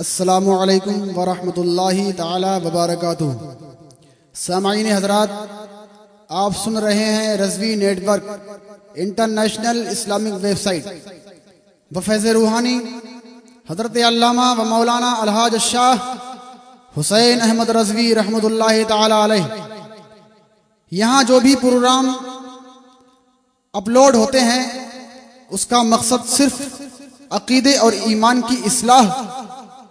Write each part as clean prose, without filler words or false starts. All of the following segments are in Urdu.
السلام علیکم ورحمۃ اللہ تعالی وبرکاتہ۔ سامعین حضرات، آپ سن رہے ہیں Rizvi network international Islamic website بفیض روحانی حضرت علامہ و مولانا الحاج الشاہ حسین احمد رضوی رحمۃ اللہ تعالی علیہ۔ یہاں جو بھی پروگرام اپلوڈ ہوتے ہیں اس کا مقصد صرف عقیدے اور ایمان کی اصلاح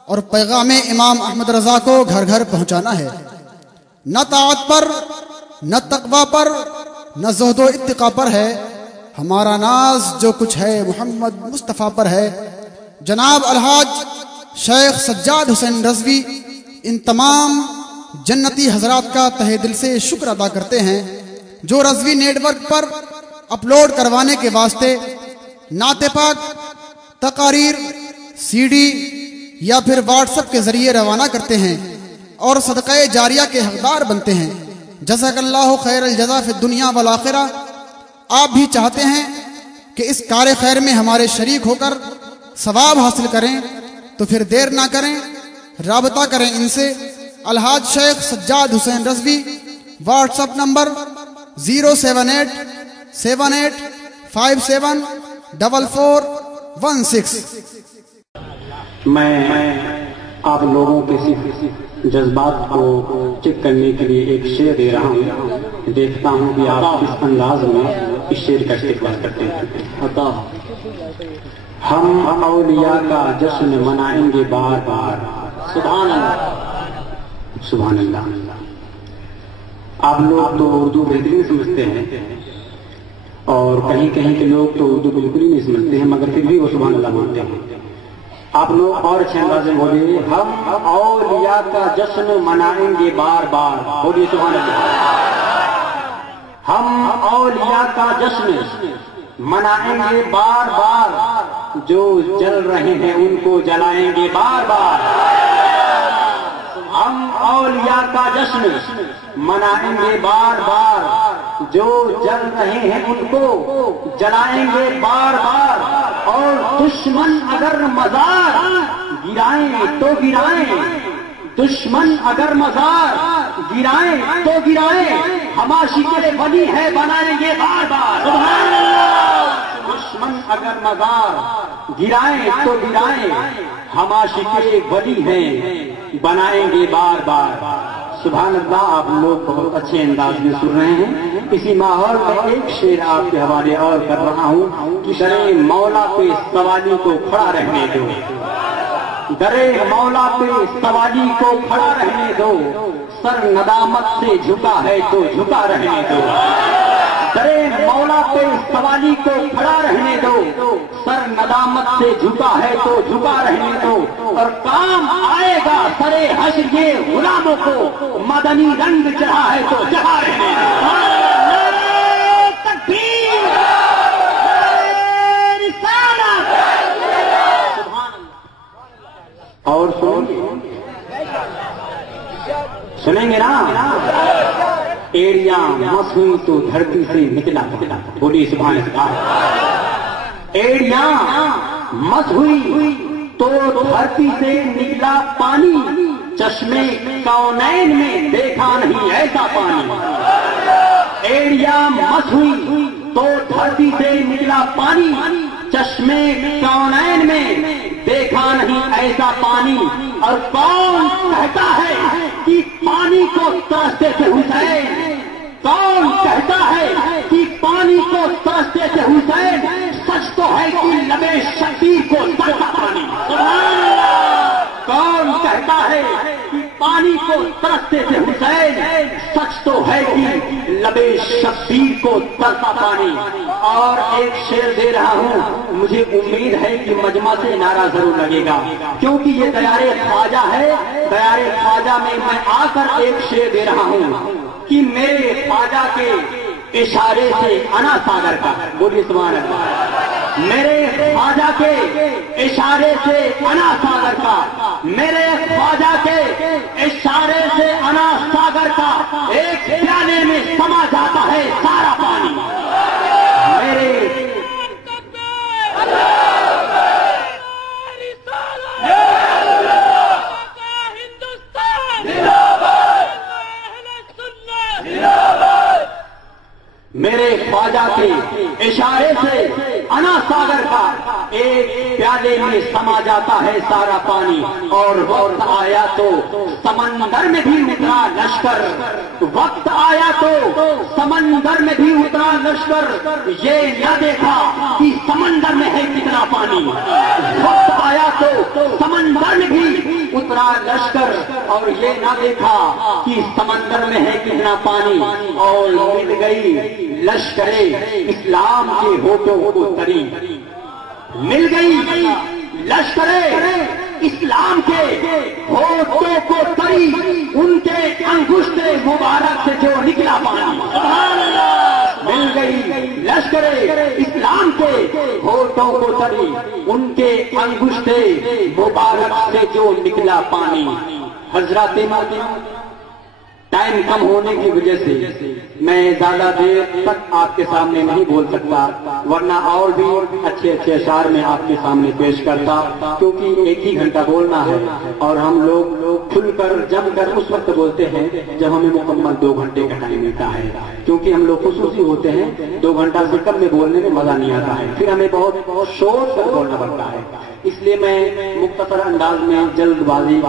اور پیغام امام احمد رضا کو گھر گھر پہنچانا ہے۔ نہ طاعت پر، نہ تقوی پر، نہ زہد و اتقاء پر ہے، ہمارا ناز جو کچھ ہے محمد مصطفیٰ پر ہے۔ جناب الحاج شیخ سجاد حسین رضوی ان تمام جنتی حضرات کا تہہ دل سے شکر ادا کرتے ہیں جو رضوی نیٹ ورک پر اپلوڈ کروانے کے واسطے نعت پاک، تقاریر، سی ڈی یا پھر واٹس ایپ کے ذریعے روانہ کرتے ہیں اور صدقہ جاریہ کے حقدار بنتے ہیں۔ جزاک اللہ خیر الجزا فی الدنیا والآخرہ۔ آپ بھی چاہتے ہیں کہ اس کار خیر میں ہمارے شریک ہو کر ثواب حاصل کریں تو پھر دیر نہ کریں، رابطہ کریں ان سے۔ الحاج شیخ سجاد حسین رضوی، واٹس ایپ نمبر 07857574416۔ میں آپ لوگوں کے جذبات کو چیک کرنے کے لیے ایک شعر دے رہا ہوں، دیکھتا ہوں کہ آپ کس انداز میں اس شعر کا استقبال کرتے ہیں۔ ہم اولیاء کا جشن منائیں گے بار بار، سبحان اللہ سبحان اللہ۔ آپ لوگ تو اردو بہترین سمجھتے ہیں اور کہیں کہیں کے لوگ تو اردو بالکل ہی نہیں سمجھتے ہیں، مگر پھر بھی وہ سبحان اللہ بولتے ہیں۔ آپ لوگ اور اچھے انداز میں بولیے، ہم اولیاء کا جشن منائیں گے بار بار، بولیے سبحان اللہ۔ ہم اولیاء کا جشن منائیں گے بار بار، جو جل رہے ہیں ان کو جلائیں گے بار بار۔ ہم اولیاء کا جشن منائیں گے بار بار، جو جل رہے ہیں ان کو جلائیں گے بار بار۔ اور دشمن اگر مزار گرائیں تو گرائیں، دشمن اگر مزار گرائیں تو گرائیں، ہم عاشق ولی ہے بنائیں گے بار بار۔ دشمن اگر مزار گرائیں تو گرائیں، ہم عاشق ولی ہیں بنائیں گے بار بار۔ سبحان اللہ۔ آپ لوگ بہت اچھے انداز میں سن رہے ہیں۔ اسی ماحول میں ایک شعر آپ کے حوالے اور کر رہا ہوں کہ درے مولا پہ سوالی کو کھڑا رہنے دو، درے مولا پہ سوالی کو کھڑا رہنے دو، سر ندامت سے جھکا ہے تو جھکا رہنے دو۔ درے مولا پہ سوالی کو کھڑا رہنے دو، سر ندامت سے جھکا ہے تو جھکا رہنے دو، اور کام آئے گا سرے حشر یہ غلاموں کو، مدنی رنگ چڑھا ہے تو چڑھا رہنے دو۔ تکبیر، رسالت۔ اور سنیں گے نا؟ ایڑیا مس ہوئی تو دھرتی سے نکلا، بولیے سبحان اللہ۔ ایڑیا مس ہوئی تو دھرتی سے نکلا پانی، چشمے کونین میں دیکھا نہیں ایسا پانی۔ ایڑیا مس ہوئی تو دھرتی سے نکلا پانی، چشمے کونین میں دیکھا نہیں ایسا پانی۔ اور کون کہتا ہے کہ پانی کو ترستے سے حسین، کون کہتا ہے کہ پانی کو ترستے سے حسین، سچ تو ہے کہ لبے شبیر کو ترستا پانی۔ کون کہتا ہے کہ پانی کو ترستے سے حسین، سچ تو ہے کہ لبے شبیر کو ترستا پانی۔ اور ایک شعر دے رہا ہوں، مجھے امید ہے کہ مجمع سے نعرہ ضرور لگے گا، کیونکہ یہ دیار خواجہ ہے۔ دیار خواجہ میں آ کر ایک شعر دے رہا ہوں کہ میرے خواجہ کے اشارے سے انا ساگر کا، بولیے سبحان اللہ۔ میرے خواجہ کے اشارے سے انا ساگر کا، میرے خواجہ کے اشارے سے انا ساگر کا، ایک پیالے میں سما جاتا ہے سارا پانی۔ میرے اشارے سے انا ساگر کا ایک پیالے میں سما جاتا ہے سارا پانی، اور وقت آیا تو سمندر میں بھی اترا لشکر، وقت آیا تو سمندر میں بھی اترا لشکر، یہ نہ دیکھا کہ سمندر میں ہے کتنا پانی، وقت آیا تو سمندر میں بھی اترا لشکر اور یہ نہ دیکھا کہ سمندر میں ہے کتنا پانی، اور مل گئی لشکر اسلام کے ہوٹوں کو تری، مل گئی لشکر اسلام کے ہوٹوں کو تری، ان کے انگشت مبارک سے جو نکلا پانی، مل گئی لشکر اسلام کے ہوٹوں کو تری، ان کے انگشت مبارک سے جو نکلا پانی۔ حضرات ٹائم کم ہونے کی وجہ سے میں زیادہ دیر تک آپ کے سامنے نہیں بول سکتا، ورنہ اور بھی اچھے اچھے اشعار میں آپ کے سامنے پیش کرتا، کیونکہ ایک ہی گھنٹہ بولنا ہے اور ہم لوگ کھل کر جم کر اس وقت بولتے ہیں جب ہمیں مکمل 2 گھنٹے کا ٹائم ملتا ہے، کیونکہ ہم لوگ خصوصی ہوتے ہیں، 2 گھنٹہ سے کم میں بولنے میں مزہ نہیں آتا ہے، پھر ہمیں بہت شور کر بولنا پڑتا ہے۔ اس لیے میں مختصر انداز میں جلد بازی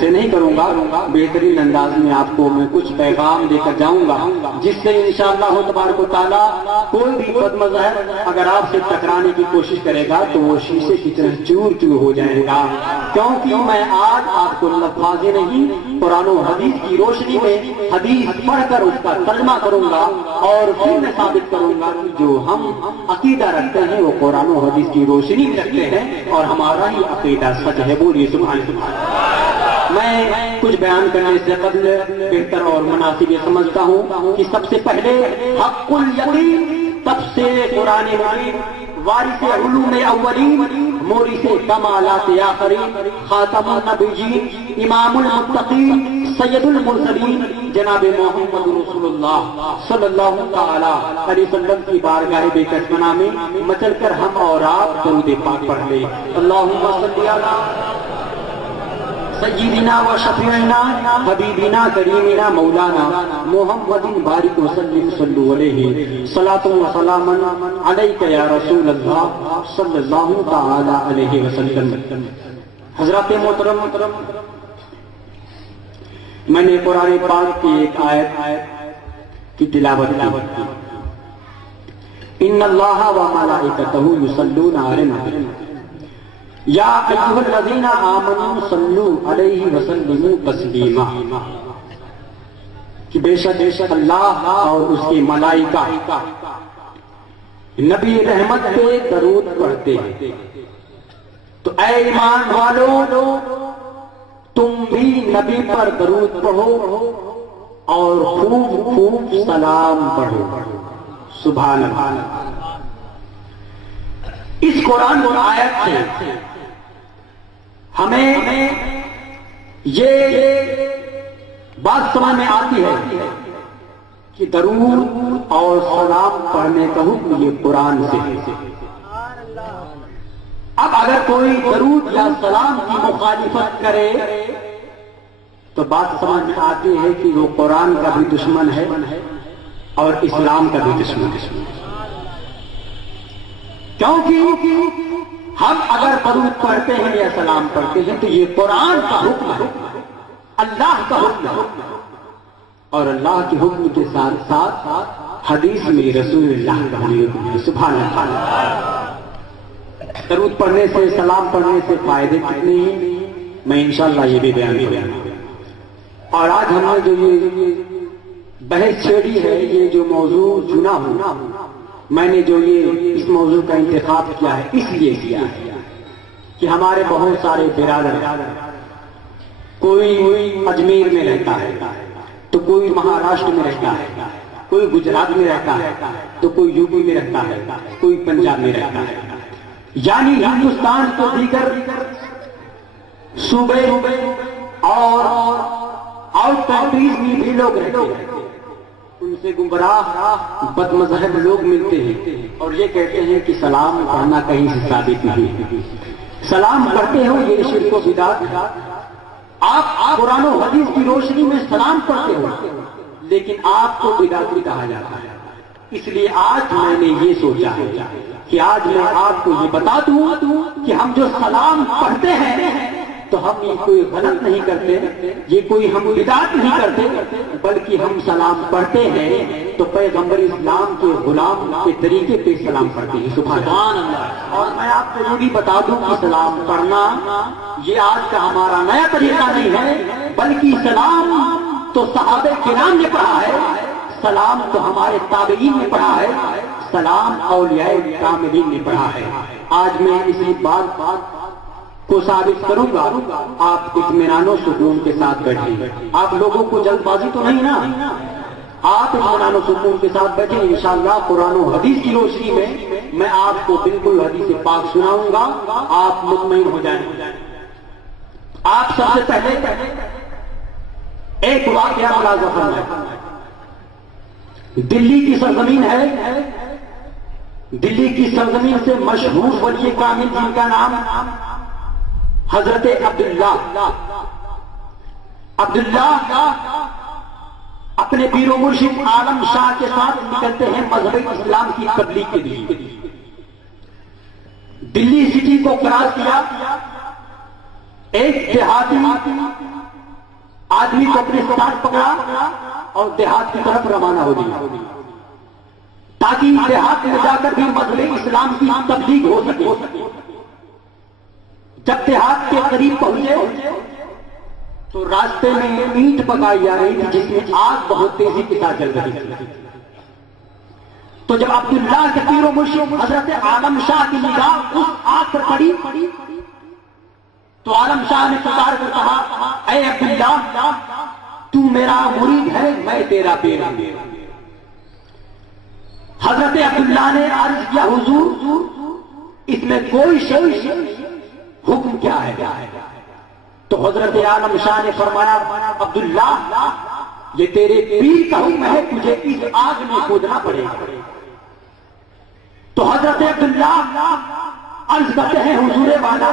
سے نہیں کروں گا، بہترین انداز میں آپ کو میں کچھ پیغام دے کر جاؤں گا، جس سے انشاءاللہ تبارک و تعالیٰ کوئی بھی بد مذہب اگر آپ سے ٹکرانے کی کوشش کرے گا تو وہ شیشے کی طرح چور چور ہو جائے گا، کیونکہ میں آج آپ کو لفظ نہیں قرآن و حدیث کی روشنی میں حدیث پڑھ کر اس کا ترجمہ کروں گا، اور پھر میں ثابت کروں گا کہ جو ہم عقیدہ رکھتے ہیں وہ قرآن و حدیث کی روشنی میں رکھتے ہیں اور ہمارا ہی عقیدہ سچ ہے۔ بولیے سبحان اللہ۔ میں کچھ بیان کرنے سے قبل بہتر اور مناسب یہ سمجھتا ہوں کہ سب سے پہلے حق الیقین تفسیر قرآن مجید، وارث علوم اولین، مورث کمالات آخرین، خاتم النبیین، امام المتقین، سید المرسلین، جناب محمد رسول اللہ صلی اللہ تعالی علیہ وسلم کی بارگاہ بے کسمنا میں مچل کر ہم اور آپ درود پاک پڑھ لیں۔ اللہم صلی علی سیدنا و شفیعنا حبیبنا کریمنا مولانا محمد بارک وسلم صلو علیہ صلاۃ و سلام علیک یا رسول اللہ صلی اللہ تعالی علیہ وسلم۔ حضرات محترم، میں نے قرآن پاک کی ایک آیت کی تلاوت کی، ان اللہ و ملائکتہ یصلون علی النبی یا ایھا الذین آمنوا صلوا علیہ وسلموا تسلیما، کہ بے شک اللہ اور اس کے ملائکہ نبی رحمت پہ درود پڑھتے ہیں، تو اے ایمان والو تم بھی نبی پر درود پڑھو اور خوب خوب سلام پڑھو۔ سبحان اللہ۔ اس قرآن کی آیت سے ہمیں یہ بات سمجھ میں آتی ہے کہ درود اور سلام پڑھنے کا حکم یہ قرآن سے ہے۔ اب اگر کوئی درود یا سلام کی مخالفت کرے تو بات سمجھ میں آتی ہے کہ وہ قرآن کا بھی دشمن ہے اور اسلام کا بھی دشمن ہے، کیونکہ ہم اگر درود پڑھتے ہیں یا سلام پڑھتے ہیں تو یہ قرآن کا حکم ہے، اللہ کا حکم ہے، اور اللہ کے حکم کے ساتھ ساتھ حدیث میں رسول اللہ کا حکم ہے۔ سبحان اللہ۔ درود پڑھنے سے، سلام پڑھنے سے فائدے کتنے ہیں میں انشاءاللہ یہ بھی بیان کروں گا، اور آج ہم نے جو یہ بحث چھیڑی ہے، یہ جو موضوع چنا ہوں، میں نے جو یہ اس موضوع کا انتخاب کیا ہے اس لیے کیا ہے کہ ہمارے بہت سارے برادر، کوئی اجمیر میں رہتا ہے تو کوئی مہاراشٹر میں رہتا ہے، کوئی گجرات میں رہتا ہے تو کوئی یو پی میں رہتا ہے، کوئی پنجاب میں رہتا ہے، یعنی ہندوستان کے دیگر صوبے اور آؤٹ کنٹریز میں بھی لوگ رہتے ہیں، ان سے گمراہ بد مذہب لوگ ملتے ہیں اور یہ کہتے ہیں کہ سلام پڑھنا کہیں سے ثابت نہیں، سلام پڑھتے ہو یہ شرک و بدعت ہے۔ آپ قرآن و حدیث کی روشنی میں سلام پڑھتے ہو لیکن آپ کو بدعتی کہا جاتا ہے، اس لیے آج میں نے یہ سوچا ہے کہ آج میں آپ کو یہ بتا دوں کہ ہم جو سلام پڑھتے ہیں تو ہم یہ کوئی غلط نہیں کرتے، یہ کوئی ہم بدعت نہیں کرتے، بلکہ ہم سلام پڑھتے ہیں تو پیغمبر اسلام کے غلام کے طریقے پہ سلام پڑھتے ہیں۔ سبحان اللہ۔ اور میں آپ کو یہ بھی بتا دوں کہ سلام پڑھنا یہ آج کا ہمارا نیا طریقہ نہیں ہے، بلکہ سلام تو صحابہ کرام نے پڑھا ہے، سلام تو ہمارے تابعین نے پڑھا ہے، سلام اولیاء کاملین نے پڑھا ہے۔ آج میں اسی بات کو ثابت کروں گا، آپ اطمینان و سکون کے ساتھ بیٹھیں۔ آپ لوگوں کو جلد بازی تو نہیں نا، آپ اطمینان و سکون کے ساتھ بیٹھیں۔ انشاءاللہ قرآن و حدیث کی روشنی میں آپ کو بالکل حدیث پاک سناؤں گا، آپ مطمئن ہو جائیں۔ آپ سب سے پہلے ایک واقعہ ملاحظہ فرمائیں۔ دلی کی سرزمین ہے، دلی کی سرزمین سے مشہور ولی کامل جن کا نام حضرت عبداللہ اپنے پیر و مرشد عالم شاہ کے ساتھ نکلتے ہیں مذہب اسلام کی تبلیغ کے لیے۔ دلی سٹی کو کراس کیا، ایک دیہاتی آدمی کو اپنے ساتھ پکڑا اور دیہات کی طرف روانہ ہو گیا تاکہ دیہات میں جا کر بھی مذہب اسلام کی تبلیغ ہو سکے۔ جب دیہات کے قریب پہنچے تو راستے میں اینٹ پکائی جا رہی تھی جس میں آگ بہت تیزی کے ساتھ جل رہی تھی۔ تو جب عبداللہ کے پیر و مرشد حضرت عالم شاہ کی نگاہ اس آگ پر پڑی تو عالم شاہ نے پکار کر کہا، اے عبداللہ تو میرا مرید ہے، میں تیرا پیر ہوں۔ حضرت عبداللہ نے عرض کیا، حضور اس میں کوئی شے، حکم کیا ہے؟ تو حضرت عالم شاہ نے فرمایا، عبداللہ یہ تیرے پیر کا حکم ہے، تجھے اس آگ میں کودنا پڑے گا۔ تو حضرت عبداللہ عرض کرتے ہیں، حضور والا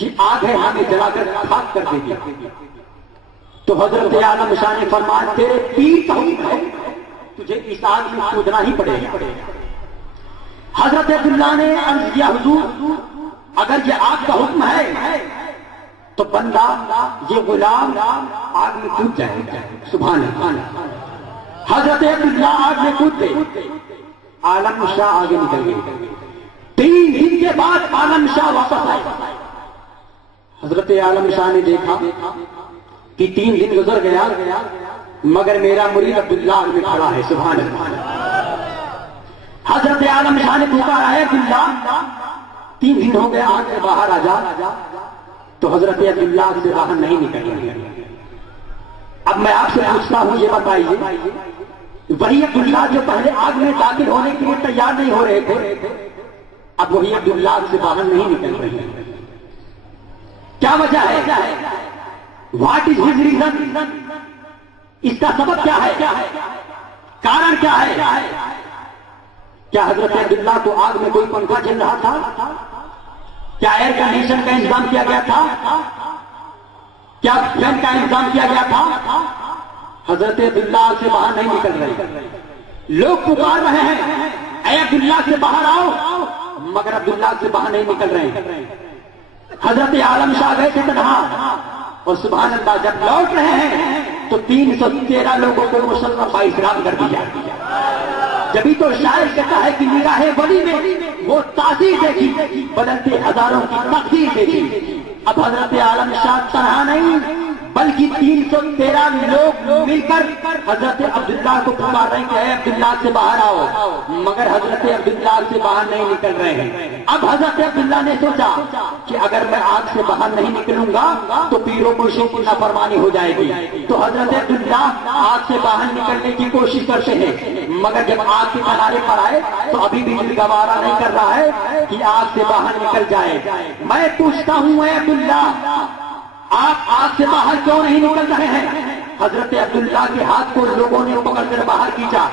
یہ آگ ہے، ہمیں جلا کر خاک کر دے گی۔ تو حضرت عالم شاہ نے فرمایا، تیرے پیر کا حکم ہے، تجھے اس آگ میں کودنا ہی پڑے گا۔ حضرت عبداللہ نے عرض کیا، حضور اگر یہ آگ کا حکم ہے تو بندہ یہ غلام آگ میں کود جائے گا۔ سبحان اللہ۔ حضرت عبداللہ آگ میں کود گئے، عالم شاہ آگے نکل گئے۔ 3 دن کے بعد عالم شاہ واپس آئے۔ حضرت عالم شاہ نے دیکھا کہ 3 دن گزر گیا مگر میرا مرید عبداللہ آگ میں کھڑا ہے۔ سبحان اللہ۔ حضرت عالم شاہ نے پکارا ہے، عبداللہ 3 دن ہو گئے، آگ سے باہر آ جا۔ تو حضرت عبداللہ آگ سے باہر نہیں نکل رہے۔ اب میں آپ سے پوچھتا ہوں، یہ بتائیے، وہی عبداللہ جو پہلے آگ میں داخل ہونے کے لیے تیار نہیں ہو رہے تھے، اب وہی عبداللہ آگ سے باہر نہیں نکل رہے ہیں، کیا وجہ ہے؟ What is his reason? اس کا سبب کیا ہے؟ کارن کیا ہے؟ کیا حضرت عبداللہ کو آگ میں کوئی پنکھا چل رہا تھا؟ کیا ایئر کنڈیشن کا انتظام کیا گیا تھا؟ کیا فین کا انتظام کیا گیا تھا؟ حضرت عبداللہ آگ سے باہر نہیں نکل رہے۔ لوگ پکار رہے ہیں، اے عبداللہ سے باہر آؤ، مگر عبداللہ سے باہر نہیں نکل رہے۔ حضرت عالم شاہ گئے تھے تنہا، اور سبحان اللہ جب لوٹ رہے ہیں تو 313 لوگوں کو مسلمان بااسلام کر دیا۔ جبھی تو شاعر کہتا ہے کہ نگاہ ولی میں وہ تاثیر دیکھی، بدلتے ہزاروں کی تقدیر دیکھی۔ اب حضرت عالم شاہ تنہا نہیں بلکہ 313 لوگ مل کر حضرت عبداللہ کو پکار رہے ہیں کہ اے عبداللہ سے باہر آؤ، مگر حضرت عبداللہ سے باہر نہیں نکل رہے ہیں۔ اب حضرت عبداللہ نے سوچا کہ اگر میں آگ سے باہر نہیں نکلوں گا تو پیر و مرشد کی نافرمانی ہو جائے گی۔ تو حضرت عبداللہ آگ سے باہر نکلنے کی کوشش کرتے ہیں، مگر جب آگ کے کنارے پر آئے تو ابھی بھی دل گوارا نہیں کر رہا ہے کہ آگ سے باہر نکل جائے۔ میں پوچھتا ہوں، اے عبداللہ آپ آگ سے باہر کیوں نہیں نکل رہے ہیں؟ حضرت عبداللہ کے ہاتھ کو لوگوں نے پکڑ کر باہر کھینچا۔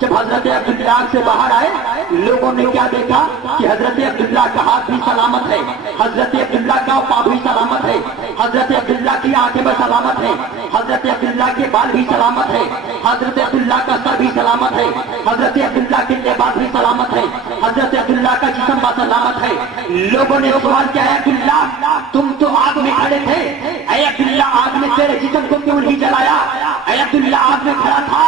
جب حضرت عبداللہ سے باہر آئے، لوگوں نے کیا دیکھا کہ حضرت عبداللہ کا ہاتھ بھی سلامت ہے، حضرت عبداللہ کا پاؤں بھی سلامت ہے، حضرت عبداللہ کی آنکھیں بھی سلامت ہے، حضرت عبداللہ کے بال بھی سلامت ہے، حضرت عبداللہ عبداللہ کا سر بھی سلامت ہے، حضرت عبداللہ کے لباس بھی سلامت ہے، حضرت عبداللہ کا جسم با سلامت ہے۔ لوگوں نے سوال کیا ہے عبداللہ تم تو آگ میں کھڑے تھے، اے عبداللہ آگ نے تیرے جسم کو کیوں نہیں جلایا؟ اے عبداللہ آگ میں کھڑا تھا،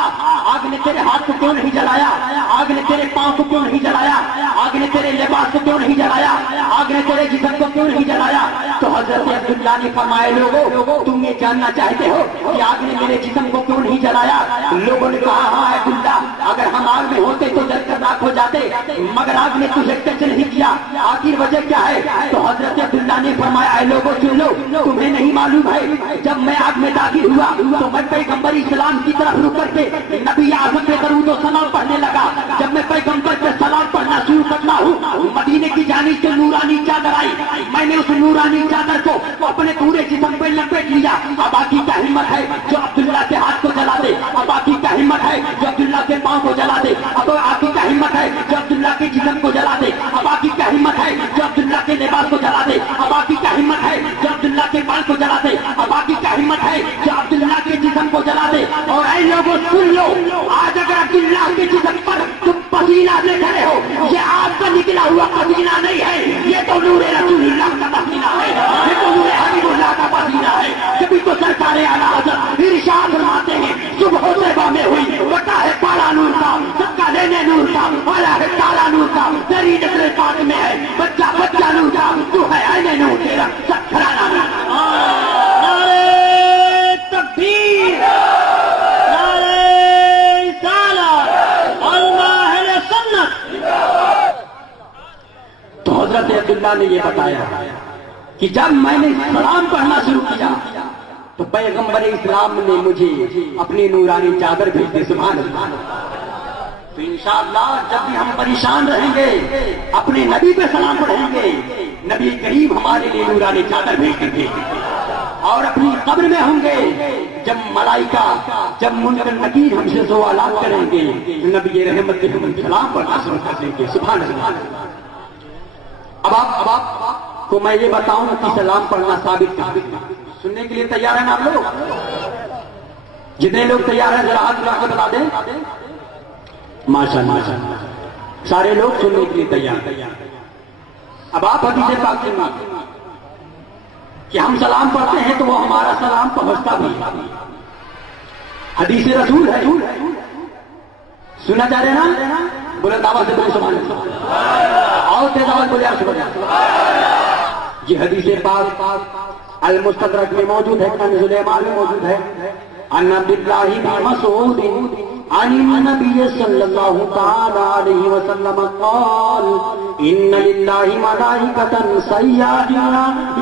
آگ نے تیرے ہاتھ کو کیوں نہیں جلایا؟ آگ نے تیرے پاؤں کو کیوں نہیں جلایا؟ آگ نے تیرے لباس کو کیوں نہیں جلایا؟ آگ نے تیرے جسم کو کیوں نہیں جلایا؟ تو حضرت عبداللہ نے فرمایا لوگوں تم یہ جاننا چاہتے ہو کہ آگ نے میرے جسم کو کیوں نہیں جلایا؟ لوگوں نے کہا ہاں عبداللہ اگر ہم آگ میں ہوتے تو جل کر راکھ ہو جاتے، مگر آگ نے تجھے ٹچ نہیں کیا، آخر وجہ کیا ہے؟ تو حضرت عبداللہ نے فرمایا اے لوگوں سن لو، تمہیں نہیں معلوم ہے جب میں آگ میں داخل ہوا تو میں پیغمبر اسلام کی طرف رک کر کے نبی اعظم پہ درود و سلام پڑھنے لگا۔ جب میں پیغمبر پہ سلام پڑھنا شروع کرتا ہوں مدینے کی جانب سے نورانی چادر آئی، میں نے اس نورانی چادر کو اپنے پورے جسم پہ لپیٹ لیا۔ اب باقی کیا ہمت ہے جو عبداللہ کے ہاتھ کو جلا دے؟ اب باقی کیا ہمت ہے جو عبداللہ کے پاؤں کو جلا دے؟ اب باقی کیا ہمت ہے جو عبداللہ کے جسم کو جلا دے؟ اب باقی کیا ہمت ہے جو عبداللہ کے لباس کو جلا دے؟ اب باقی کیا ہمت ہے جو عبداللہ کے بال کو جلا دے؟ اب باقی کیا ہمت ہے جو عبداللہ کے جسم کو جلا دے؟ اور اے لوگوں سن لو، آج اگر عبداللہ کے جسم پر تم پسینہ دے رہے ہو، یہ آپ کا نکلا ہوا پسینہ نہیں ہے، یہ تو نور رسول اللہ کا پسینہ ہے، یہ تو نور حبیب اللہ کا پسینہ ہے۔ جبھی تو سرکار اعلیٰ حضرت ارشاد فرماتے ہیں صبح طیبہ میں ہوئی بتا ہے پالا نور کا، سب کا لینے نور کا، والا ہے تالا نور کا، تیری نظر پاک میں ہے بچہ بچہ نور کا، تو ہے عین نور تیرا سب گھرانہ نور کا۔ نعرہ تکبیر، نعرہ رسالت، اللہ اہل سنت۔ تو حضرت عبداللہ نے یہ بتایا کہ جب میں نے سلام پڑھنا شروع کیا تو پیغمبر اسلام نے مجھے اپنی نورانی چادر بھیج دی۔ سبحان اللہ۔ تو انشاءاللہ جب بھی ہم پریشان رہیں گے اپنے نبی پہ سلام پڑھیں گے، نبی کریم ہمارے لیے نورانی چادر بھیج دیں گے۔ اور اپنی قبر میں ہوں گے جب ملائکہ جب منکر نکیر ہم سے سوالات کریں گے، نبی رحمت کے ہم سلام پڑھنا شروع کر دیں گے۔ سبحان اللہ۔ اب آپ کو میں یہ بتاؤں کہ سلام پڑھنا ثابت ہے، سننے کے لیے تیار ہیں آپ لوگ؟ جتنے لوگ تیار ہیں ذرا ہاتھ اٹھا کے بتا دیں۔ ماشاءاللہ سارے لوگ سننے کے لیے تیار۔ اب آپ حدیث پاک سنیے کہ ہم سلام پڑھتے ہیں تو وہ ہمارا سلام پہنچتا بھی، حدیث رسول ہے۔ سنا جا رہے نا؟ بلند آواز سے بولے سبحان اللہ، اور تیز آواز بولے سبحان اللہ۔ یہ حدیث پاک المستدرک میں موجود ہے، کنز الایمان میں موجود ہے۔ ان عبداللہ بن مسعود عن النبی صلی اللہ تعالی علیہ وسلم قال ان للہ ملائکۃ سیاحین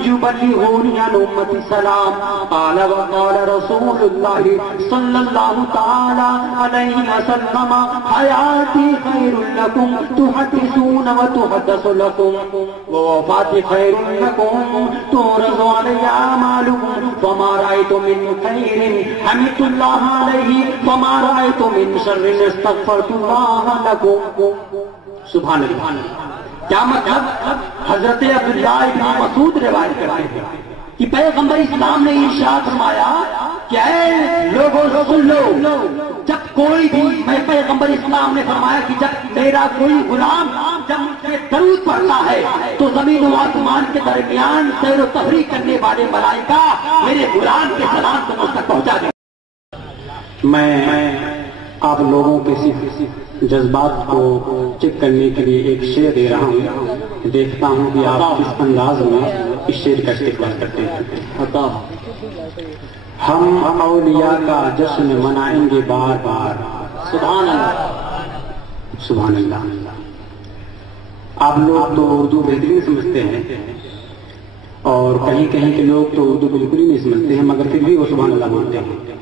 یبلغون عن امتی السلام قال وقال رسول اللہ صلی اللہ تعالی علیہ وسلم حیاتی خیر لکم تحدثون وتحدث لکم ووفاتی خیر لکم تورز علی اعمالکم فما رأیت من خیر حمدت اللہ علیہ فما رأیت من شر استغفرت اللہ لکم۔ سبحان اللہ۔ کیا مطلب؟ حضرت عبداللہ ابن مسعود روایت کرتے ہیں کہ پیغمبر اسلام نے ارشاد فرمایا کہ اے لوگوں سن لو، جب کوئی بھی، میں پیغمبر اسلام نے فرمایا کہ جب میرا کوئی غلام جب مجھ سے درود پڑھتا ہے تو زمین و آسمان کے درمیان سیر و تفریح کرنے والے ملائکہ میرے غلام کے سلام کو مجھ تک پہنچا دیں۔ میں آپ لوگوں کے صرف جذبات کو چیک کرنے کے لیے ایک شعر دے رہا ہوں، دیکھتا ہوں کہ آپ کس انداز میں اس شعر کا استقبال کرتے ہیں۔ ہم اولیاء کا جشن منائیں گے بار بار۔ سبحان اللہ، سبحان اللہ۔ آپ لوگ تو اردو بہترین سمجھتے ہیں اور کہیں کہیں کے لوگ تو اردو بالکل ہی نہیں سمجھتے ہیں، مگر پھر بھی وہ سبحان اللہ بولتے ہیں۔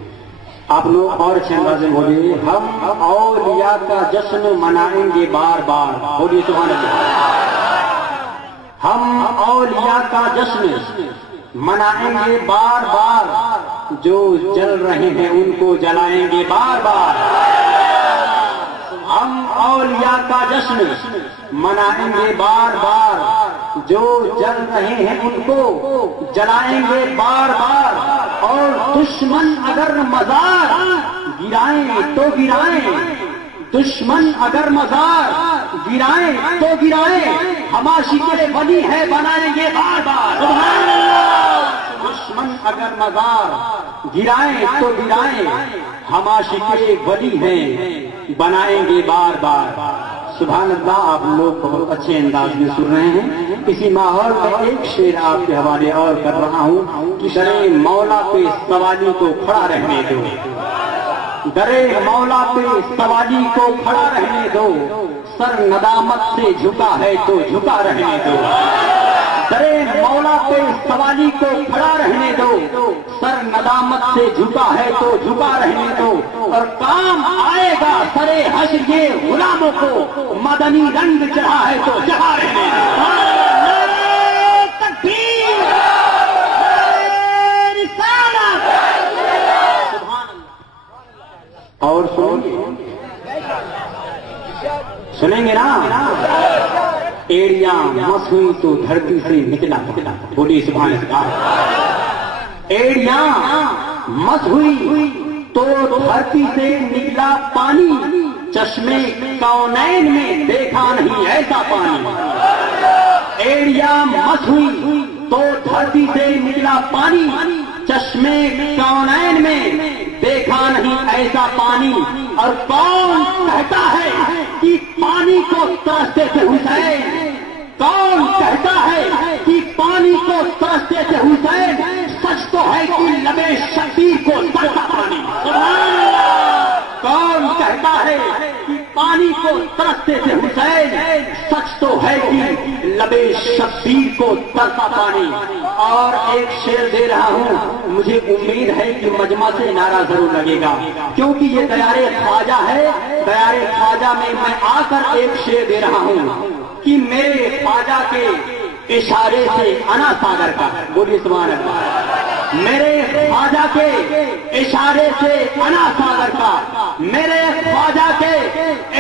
آپ لوگ اور اچھے انداز میں بولیے، ہم اولیاء کا جشن منائیں گے بار بار۔ بولیے سبحان اللہ۔ ہم اولیاء کا جشن منائیں گے بار بار، جو جل رہے ہیں ان کو جلائیں گے بار بار۔ ہم اولیاء کا جشن منائیں گے بار بار، جو جل رہے ہیں ان کو جلائیں گے بار بار۔ اور دشمن اگر مزار گرائیں تو گرائیں، دشمن اگر مزار گرائیں تو گرائیں، ہم عاشق ولی ہے بنائیں گے بار بار۔ سبحان اللہ۔ دشمن اگر مزار گرائیں تو گرائیں، ہم عاشق ولی ہیں بنائیں گے بار بار۔ سبحان اللہ۔ آپ لوگ بہت اچھے انداز میں سن رہے ہیں۔ اسی ماحول میں ایک شعر آپ کے حوالے اور کر رہا ہوں کہ درے مولا پہ سوالی کو کھڑا رہنے دو، درے مولا پہ سوالی کو کھڑا رہنے دو، سر ندامت سے جھکا ہے تو جھکا رہنے دو، درے مولا پہ سوالی کو کھڑا رہنے دو، سر ندامت سے جھکا ہے تو جھکا رہنے دو، اور کام آئے گا سرے حشر یہ غلاموں کو، مدنی رنگ چڑھا ہے تو چڑھا رہنے دو۔ تکبیر، رسالت۔ اور سنیں گے نا؟ ایڑیاں مس ہوئی تو دھرتی سے نکلا، بولیے سبحان اللہ۔ ایڑیاں مس ہوئی تو دھرتی سے نکلا پانی، چشمے کونین میں دیکھا نہیں ایسا پانی۔ ایڑیاں مس ہوئی تو دھرتی سے نکلا پانی، چشمے کونین میں دیکھا نہیں ایسا پانی، اور کون کہتا ہے کہ پانی کو ترستے تھے حسین، کون کہتا ہے کہ پانی کو ترستے تھے حسین، سچ تو ہے کہ لبے شبیر کو ترسا پانی۔ کون کہتا ہے کہ پانی کو ترستے تھے حسین، سچ تو ہے کہ لبے شبیر کو ترسا پانی۔ اور ایک شعر دے رہا ہوں، مجھے امید ہے کہ مجمع سے نعرہ ضرور لگے گا، کیونکہ یہ دیار خواجہ ہے۔ دیار خواجہ میں آ کر ایک شعر دے رہا ہوں کہ میرے خواجہ کے اشارے سے انا ساگر کا، بولیے سبحان اللہ، میرے خواجہ کے اشارے سے انا ساگر کا، میرے خواجہ کے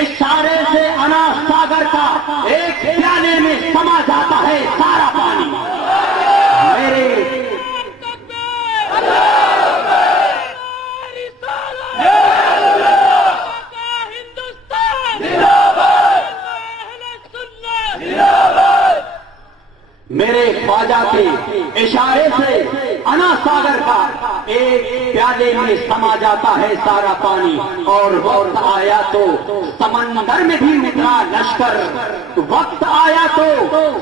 اشارے سے انا ساگر کا، ایک پیالے میں سما جاتا ہے سارا پانی۔ میرے میرے خواجہ کے اشارے سے انا ساگر کا، ایک پیالے میں سما جاتا ہے سارا پانی، اور وقت آیا تو سمندر میں بھی اترا لشکر، وقت آیا تو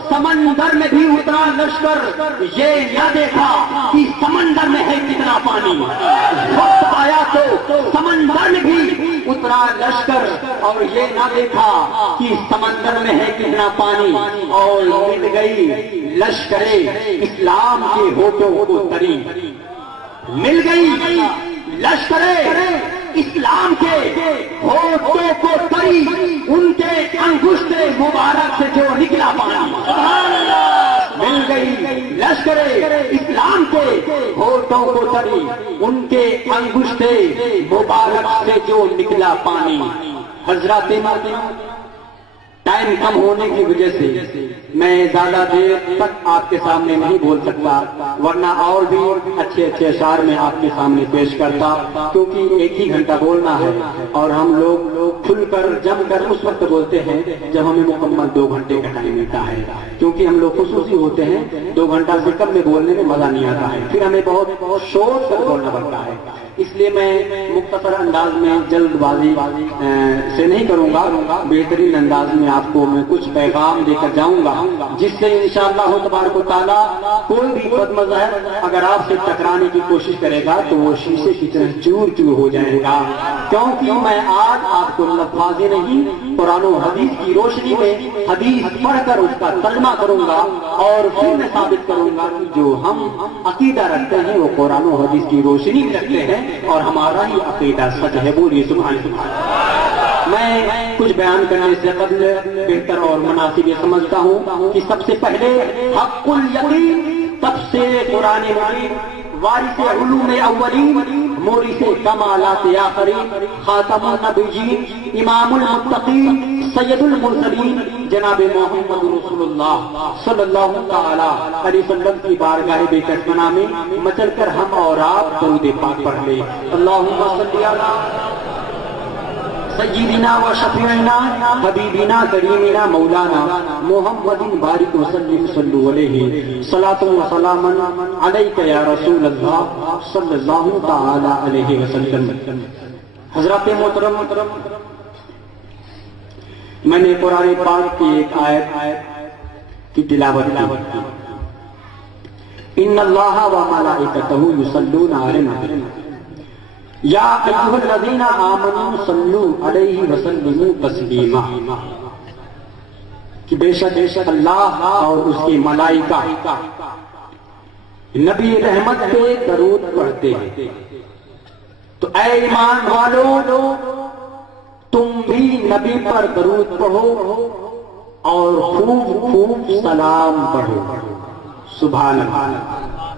سمندر میں بھی اترا لشکر، یہ نہ دیکھا کہ سمندر میں ہے کتنا پانی۔ وقت آیا تو سمندر میں بھی اترا لشکر، اور یہ نہ دیکھا کہ سمندر میں ہے کتنا پانی، اور مل گئی لشکرے اسلام کے ہوٹوں کو تری، مل گئی لشکرے اسلام کے ہوٹوں کو تری، ان کے انگشت مبارک سے جو نکلا پانی۔ مل گئی لشکرے اسلام کے ہوٹوں کو تری، ان کے انگشت مبارک سے جو نکلا پانی۔ حضرات ٹائم کم ہونے کی وجہ سے میں زیادہ دیر تک آپ کے سامنے نہیں بول سکتا، ورنہ اور بھی اچھے اچھے اشعار میں آپ کے سامنے پیش کرتا، کیونکہ ایک ہی گھنٹہ بولنا ہے، اور ہم لوگ کھل کر جم کر اس وقت بولتے ہیں جب ہمیں مکمل 2 گھنٹے کا ٹائم ملتا ہے، کیونکہ ہم لوگ خصوصی ہوتے ہیں، 2 گھنٹہ سے کم میں بولنے میں مزہ نہیں آتا ہے، پھر ہمیں بہت شور کر بولنا پڑتا ہے۔ اس لیے میں مختصر انداز میں جلد بازی سے نہیں کروں گا، بہترین انداز میں آپ کو میں کچھ پیغام دے کر جاؤں گا، جس سے انشاءاللہ تبارک و تعالیٰ کوئی بھی بدمظہر اگر آپ سے ٹکرانے کی کوشش کرے گا تو وہ شیشے کی طرح چور چور ہو جائے گا، کیونکہ میں آج آپ کو لفظ نہیں قرآن و حدیث کی روشنی میں حدیث پڑھ کر اس کا ترجمہ کروں گا، اور پھر میں ثابت کروں گا کہ جو ہم عقیدہ رکھتے ہیں وہ قرآن و حدیث کی روشنی میں رکھتے ہیں، اور ہمارا ہی عقیدہ سچ ہے، بولیے سبحان اللہ۔ میں کچھ بیان کرنے سے قبل بہتر اور مناسب یہ سمجھتا ہوں کہ سب سے پہلے حق الیقین تفسیر قرآن مجید، وارث علوم اولین، مورث کمالات آخرین، خاتم النبیین، امام المتقین، سید المرسلین، جناب محمد رسول اللہ صلی اللہ تعالی علیہ وسلم کی بارگاہ بے کسمنا میں مچل کر ہم اور آپ درود پاک پڑھ لیں۔ اللہم صلی علی سیدنا و شفیعنا حبیبنا کریمنا مولانا محمد بارک وسلم صلو علیہ صلاۃ و سلام علیک یا رسول اللہ صلی اللہ تعالی علیہ وسلم۔ حضرات محترم، میں نے قرآن پاک کی ایک آیت کی تلاوت کی، ان اللہ و ملائکتہ یصلون علی النبی یا ایھا الذین آمنوا صلوا علیہ وسلموا تسلیما، کہ بے شک اللہ اور اس کی ملائکہ نبی رحمت پہ درود پڑھتے ہیں، تو اے ایمان والو تم بھی نبی پر درود پڑھو اور خوب خوب سلام پڑھو۔ سبحان اللہ۔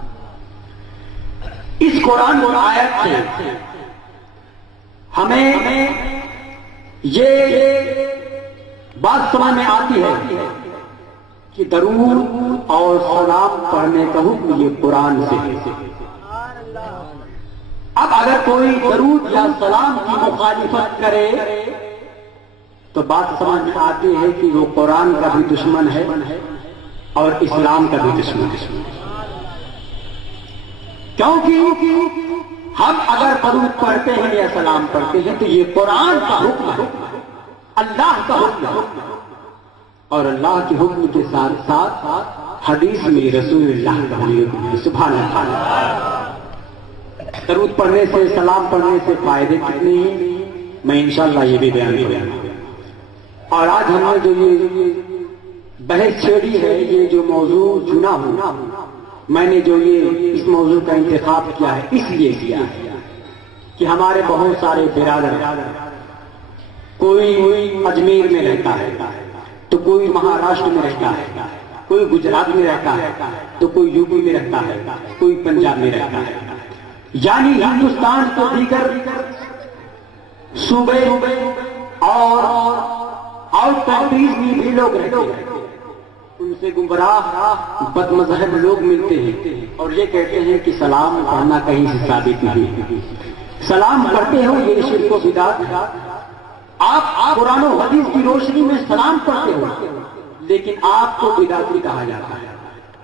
اس قرآن کی آیت سے ہمیں یہ بات سمجھ میں آتی ہے کہ درود اور سلام پڑھنے کا حکم یہ قرآن سے ہے۔ اب اگر کوئی درود یا سلام کی مخالفت کرے تو بات سمجھ میں آتی ہے کہ وہ قرآن کا بھی دشمن ہے اور اسلام کا بھی دشمن ہے، کیونکہ ہم اگر درود پڑھتے ہیں یا سلام پڑھتے ہیں تو یہ قرآن کا حکم ہے، اللہ کا حکم ہے، اور اللہ کے حکم کے ساتھ ساتھ حدیث میں رسول اللہ کا حکم ہے۔ سبحان اللہ۔ درود پڑھنے سے، سلام پڑھنے سے فائدے کتنے ہیں میں انشاءاللہ یہ بھی بیان کروں گا۔ اور آج ہم نے جو یہ بحث چھیڑی ہے، یہ جو موضوع چنا ہوں، میں نے جو یہ اس موضوع کا انتخاب کیا ہے اس لیے کیا ہے کہ ہمارے بہت سارے برادر، کوئی اجمیر میں رہتا ہے تو کوئی مہاراشٹر میں رہتا ہے، کوئی گجرات میں رہتا ہے تو کوئی یو پی میں رہتا ہے، کوئی پنجاب میں رہتا ہے، یعنی ہندوستان کے دیگر صوبے اور آؤٹ کنٹریز میں بھی لوگ رہتے ہیں، ان سے گمراہ بد مذہب لوگ ملتے ہیں اور یہ کہتے ہیں کہ سلام پڑھنا کہیں سے ثابت نہیں، سلام پڑھتے ہو یہ شرک و بدعت، آپ قرآن و حدیث کی روشنی میں سلام پڑھتے ہو لیکن آپ کو بدعتی کہا جاتا ہے۔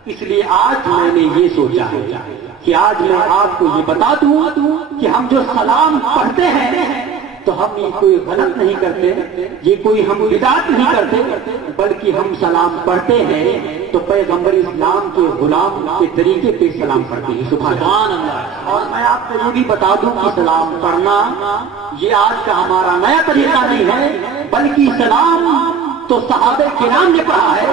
اس لیے آج میں نے یہ سوچا ہے کہ آج میں آپ کو یہ بتا دوں کہ ہم جو سلام پڑھتے ہیں تو ہم یہ کوئی غلط نہیں کرتے، یہ کوئی ہم بدعت نہیں کرتے، بلکہ ہم سلام پڑھتے ہیں تو پیغمبر اسلام کے غلام کے طریقے پہ سلام پڑھتے ہیں۔ سبحان اللہ۔ اور میں آپ کو یہ بھی بتا دوں کہ سلام پڑھنا یہ آج کا ہمارا نیا طریقہ نہیں ہے، بلکہ سلام تو صحابہ کرام نے پڑھا ہے،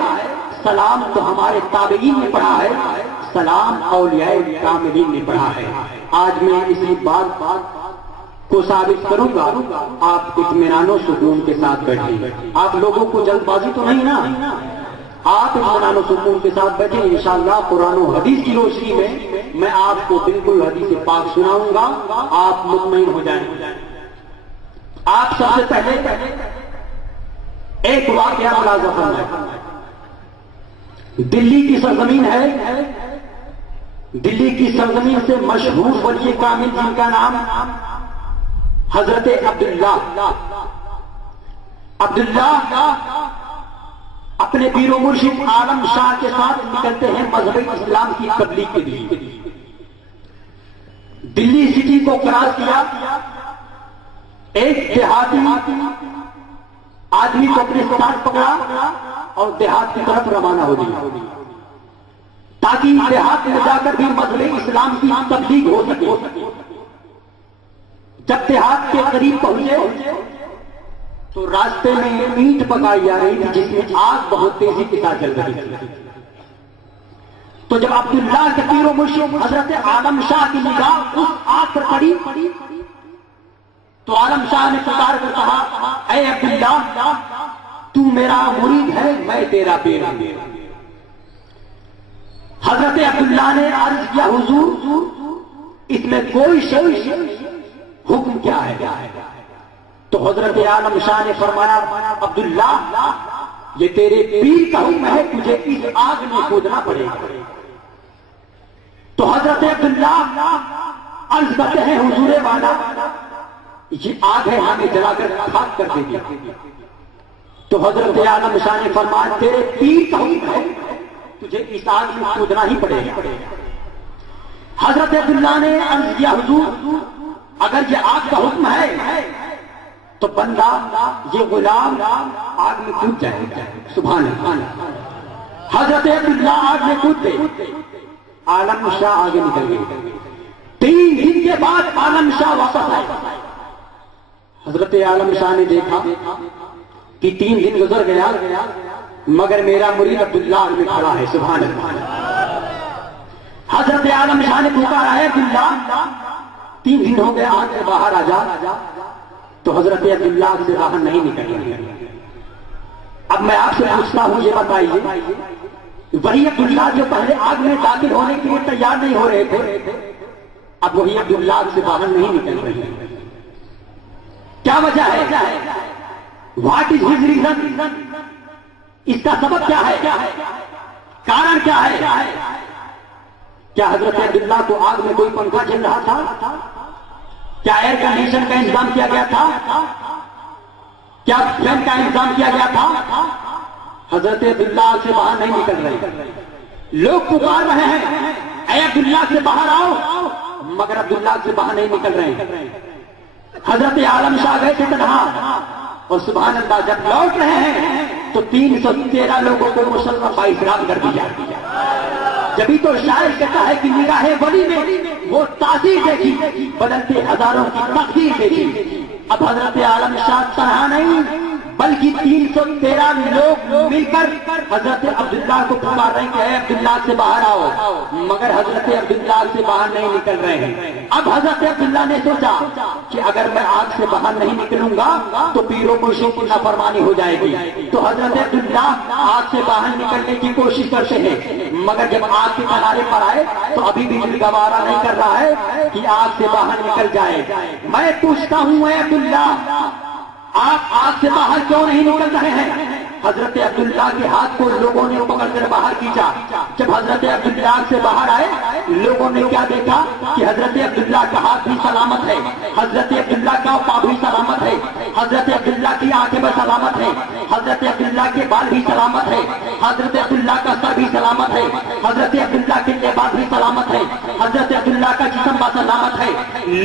سلام تو ہمارے تابعین نے پڑھا ہے، سلام اولیاء کاملین نے پڑھا ہے۔ آج میں اسی بات کو ثابت کروں گا، آپ اطمینان و سکون کے ساتھ بیٹھیں، آپ لوگوں کو جلد بازی تو نہیں نا، آپ اطمینان و سکون کے ساتھ بیٹھیں، انشاءاللہ قرآن و حدیث کی روشنی میں آپ کو بالکل حدیث پاک سناؤں گا، آپ مطمئن ہو جائیں۔ آپ سب سے پہلے ایک واقعہ ملاحظہ فرمائیں، دلی کی سرزمین ہے، دلی کی سرزمین سے مشہور ولی کامل جن کا نام حضرت عبداللہ اپنے پیر و مرشد عالم شاہ کے ساتھ نکلتے ہیں مذہب اسلام کی تبلیغ کے لیے۔ دلی سٹی کو کراس کیا، ایک دیہاتی آدمی کو اپنے ساتھ پکڑا اور دیہات کی طرف روانہ ہو گیا تاکہ دیہات میں جا کر بھی مذہب اسلام کی تبلیغ ہو سکے۔ جب دیہات کے قریب پہنچے تو راستے میں اینٹ پکائی جا رہی تھی جس میں آگ بہت تیزی کے ساتھ جل رہی تھی۔ تو جب عبداللہ کے پیر و مرشد حضرت عالم شاہ کی نگاہ اس آگ پر پڑی تو عالم شاہ نے پکار کر کہا، اے عبداللہ تو میرا مرید ہے، میں تیرا پیر ہوں۔ حضرت عبداللہ نے عرض کیا، حضور اس میں کوئی شک، حکم کیا ہے؟ تو حضرت عالم شاہ نے فرمایا، عبداللہ یہ تیرے پیر کا حکم ہے، تجھے اس آگ میں کودنا پڑے گا۔ تو حضرت عبداللہ عرض کرتے ہیں، حضور والا یہ آگ ہے ہمیں جلا کر خاک کر دے گی. تو حضرت عالم شاہ نے فرمایا تیرے پیر کا حکم ہے تجھے اس آگ میں کودنا ہی پڑے گا. حضرت عبداللہ نے عرض کیا حضور اگر یہ آگ کا حکم ہے تو بندہ یہ غلام آگ میں کود جائے گا. سبحان اللہ. حضرت عبداللہ آگ میں کود گئے. عالم شاہ آگے نکل گئے. 3 دن کے بعد عالم شاہ واپس آئے. حضرت عالم شاہ نے دیکھا کہ 3 دن گزر گیا مگر میرا مرید عبداللہ آگ میں کھڑا ہے. سبحان اللہ. حضرت عالم شاہ نے پکارا ہے عبداللہ 3 دن ہو گئے آگ سے باہر آ جا. تو حضرت عبداللہ آگ سے باہر نہیں نکل رہے. اب میں آپ سے پوچھتا ہوں یہ بتائیے وہی عبداللہ جو پہلے آگ میں داخل ہونے کے لیے تیار نہیں ہو رہے تھے اب وہی عبداللہ آگ سے باہر نہیں نکل رہے. کیا وجہ ہے؟ What is his reason? اس کا سبب کیا ہے؟ کارن کیا ہے؟ کیا حضرت عبداللہ کو آگ میں کوئی پنکھا چل رہا تھا؟ کیا ایئر کنڈیشن کا انتظام کیا گیا تھا؟ کیا فین کا انتظام کیا گیا تھا؟ حضرت عبداللہ آگ سے باہر نہیں نکل رہے. لوگ پکار رہے ہیں اے عبداللہ سے باہر آؤ مگر عبداللہ سے باہر نہیں نکل رہے. حضرت عالم شاہ گئے تھے تنہا اور سبحان اللہ جب لوٹ رہے ہیں تو 313 لوگوں کو مسلمان بااحترام کر دیا. جبھی تو شاعر کہتا ہے کہ نگاہ ولی میں وہ تاثیر دیکھی بدلتے ہزاروں کی تقدیر دیکھی. اب حضرت عالم شاہ تنہا نہیں بلکہ 313 لوگ مل کر حضرت عبداللہ کو پکار رہے ہیں کہ اے عبداللہ سے باہر آؤ مگر حضرت عبداللہ سے باہر نہیں نکل رہے ہیں. اب حضرت عبداللہ نے سوچا کہ اگر میں آگ سے باہر نہیں نکلوں گا تو پیروں مرشدوں کی نافرمانی ہو جائے گی. تو حضرت عبداللہ آگ سے باہر نکلنے کی کوشش کرتے ہیں مگر جب آگ کے کنارے پر آئے تو ابھی بھی دل گوارا نہیں کر رہا ہے کہ آگ سے باہر نکل جائے. میں پوچھتا ہوں اے عبداللہ آپ آگ سے باہر کیوں نہیں نکل رہے ہیں؟ حضرت عبداللہ کے ہاتھ کو لوگوں نے پکڑ کر باہر کھینچا. جب حضرت عبداللہ آگ سے باہر آئے لوگوں نے کیا دیکھا کہ حضرت عبداللہ کا ہاتھ بھی سلامت ہے, حضرت عبداللہ کا پاؤں بھی سلامت ہے, حضرت عبداللہ کی آنکھیں بھی سلامت ہے, حضرت عبداللہ کے بال بھی سلامت ہے, حضرت عبداللہ کا سر بھی سلامت ہے, حضرت عبداللہ کے لباس بھی سلامت ہے, حضرت عبداللہ کا جسم بھی سلامت ہے.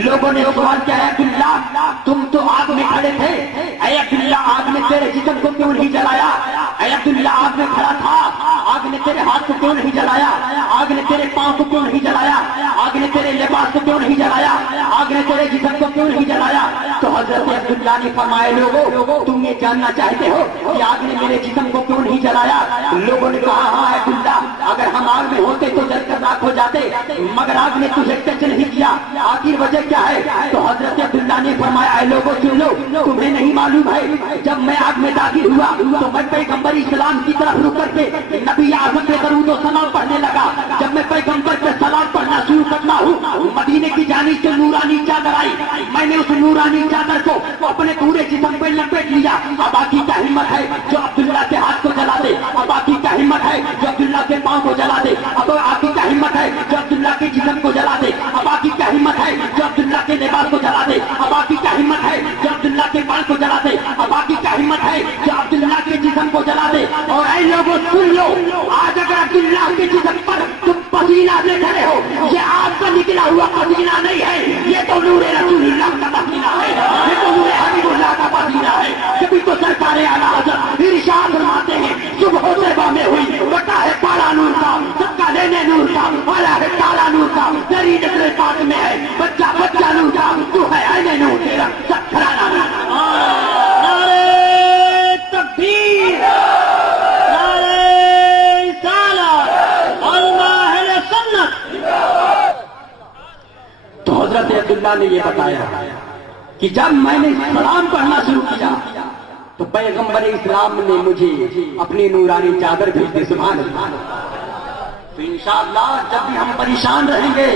لوگوں نے سوال کیا ہے عبداللہ تم تو آگ میں کھڑے تھے, اے عبداللہ آگ نے تیرے جسم کو کیوں نہیں جلایا؟ اے عبداللہ آگ میں کھڑا تھا, آگ نے تیرے ہاتھ کو کیوں نہیں جلایا؟ آگ نے تیرے پاؤں کو کیوں نہیں جلایا؟ آگ نے تیرے لباس کو کیوں نہیں جلایا؟ آگ نے تیرے جسم کو کیوں نہیں جلایا؟ تو حضرت عبداللہ نے فرمایا لوگوں تم یہ جاننا چاہتے ہو کہ آگ نے میرے جسم کو کیوں نہیں جلایا؟ لوگوں نے کہا ہاں عبداللہ اگر ہم آگ میں ہوتے تو جل کر راکھ ہو جاتے, مگر آگ نے تجھے ٹچ نہیں کیا, آخر وجہ کیا ہے؟ تو حضرت عبداللہ نے فرمایا اے لوگوں سن لو, تمہیں نہیں معلوم ہے جب میں آگ میں داخل ہوا تو میں پیغمبر اسلام کی طرف رک کر کے نبی اعظم پہ درود و سلام پڑھنے لگا. جب میں پیغمبر پہ سلام پڑھنا شروع کرتا ہوں مدینے کی جانب سے نورانی چادر آئی, میں نے اس نورانی چادر کو اپنے پورے جسم پہ لپیٹ لیا. اب باقی کا ہمت ہے جو عبداللہ کے ہاتھ کو جلا دے, اب باقی کا ہمت ہے جو عبداللہ کے پاؤں کو جلا دے, اب باقی کا ہمت ہے جو عبداللہ کے جسم کو جلا دے, اب باقی کا ہمت ہے جو عبداللہ کے لباس کو جلا دے, اب باقی کا ہمت ہے جو عبداللہ کے بال کو جلا دے, اب باقی کا ہمت ہے جو عبداللہ کے جسم کو جلا دے. اور اے لوگوں سن لو, آج اگر عبداللہ کے جسم پر تم پسینہ دیکھ رہے ہو, یہ آپ کا نکلا ہوا پسینہ نہیں ہے, یہ تو نور رسول اللہ کا پسینہ ہے, یہ تو نور حبیب اللہ کا پسینہ ہے. جبھی تو سرکار اعلیٰ حضرت ارشاد فرماتے ہیں صبح سے بامے ہوئی بٹا ہے پالا نور کا, سب کا لینے نور کا, والا ہے تالا نور کا, تیری نظر پاک میں ہے بچہ بچہ نور کا, تو ہے عین نور تیرا سب کھڑا نور. تکبیر, تو حضرت عبداللہ نے یہ بتایا کہ جب میں نے سلام پڑھنا شروع کیا تو پیغمبر اسلام نے مجھے اپنی نورانی چادر بھیج دی. سبحان اللہ. تو انشاءاللہ جب بھی ہم پریشان رہیں گے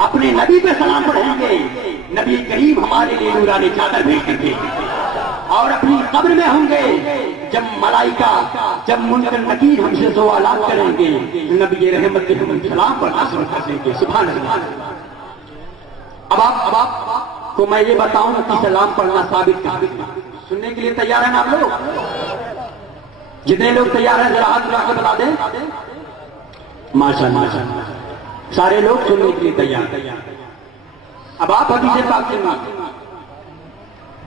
اپنے نبی پہ سلام پڑھیں گے, نبی کریم ہمارے لیے نورانی چادر بھیج دیں گے. اور اپنی قبر میں ہوں گے جب ملائکہ جب منکر نکیر ہم سے سوالات کریں گے نبی رحمت کے ہم سلام پڑھنا شروع کر دیں گے. سبحان اللہ. اب آپ کو میں یہ بتاؤں کہ سلام پڑھنا ثابت کر سننے کے لیے تیار ہیں آپ لوگ؟ جتنے لوگ تیار ہیں ذرا ہاتھ اٹھا کے بتا دیں. ماشاءاللہ سارے لوگ سننے کے لیے تیار. اب آپ حدیث پاک سننا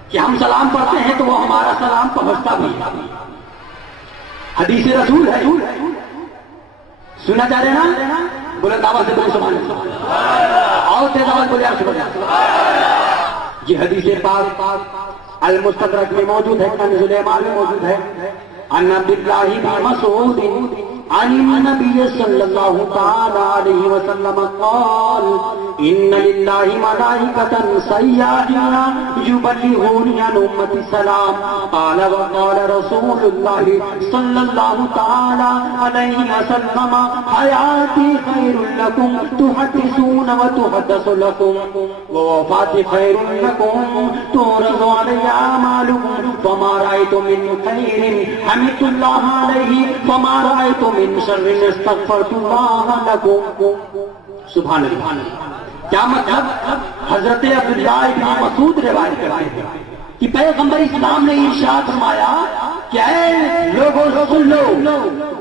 کہ ہم سلام پڑھتے ہیں تو وہ ہمارا سلام پہنچتا بھی. حدیث رسول ہے. سنا چاہ رہے نا؟ بولے دعوت سے بولے سبحان اللہ. اور تیز آواز بولے آپ سبحان اللہ. یہ حدیث پاک المستدرک میں موجود ہے، کنز الایمان میں موجود ہے. عن عبد الله بن مسعود عن النبي صلى الله تعالى عليه وسلم قال إن لله ملائكة سياحين يبلغون عن أمتي السلام. قال وقال رسول الله صلى الله تعالى عليه وسلم حياتي خير لكم تحدثون وتحدث لكم ووفاتي خير لكم تورث علي أعمالكم فما رأيت من خير حمدت الله عليه وما رأيت من شر استغفرت الله لكم. سبحان اللہ. کیا مطلب؟ حضرت عبداللہ ابن مسعود روایت کرتے ہیں کہ پیغمبر اسلام نے ارشاد فرمایا کہ اے لوگوں سن لو،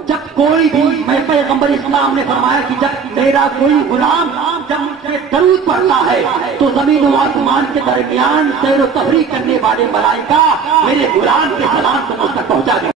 جب کوئی بھی، میں پیغمبر اسلام نے فرمایا کہ جب میرا کوئی غلام جب مجھ سے درود پڑھتا ہے تو زمین و آسمان کے درمیان سیر و تفریح کرنے والے ملائکہ میرے غلام کے سلام کو مجھ تک پہنچا دیں.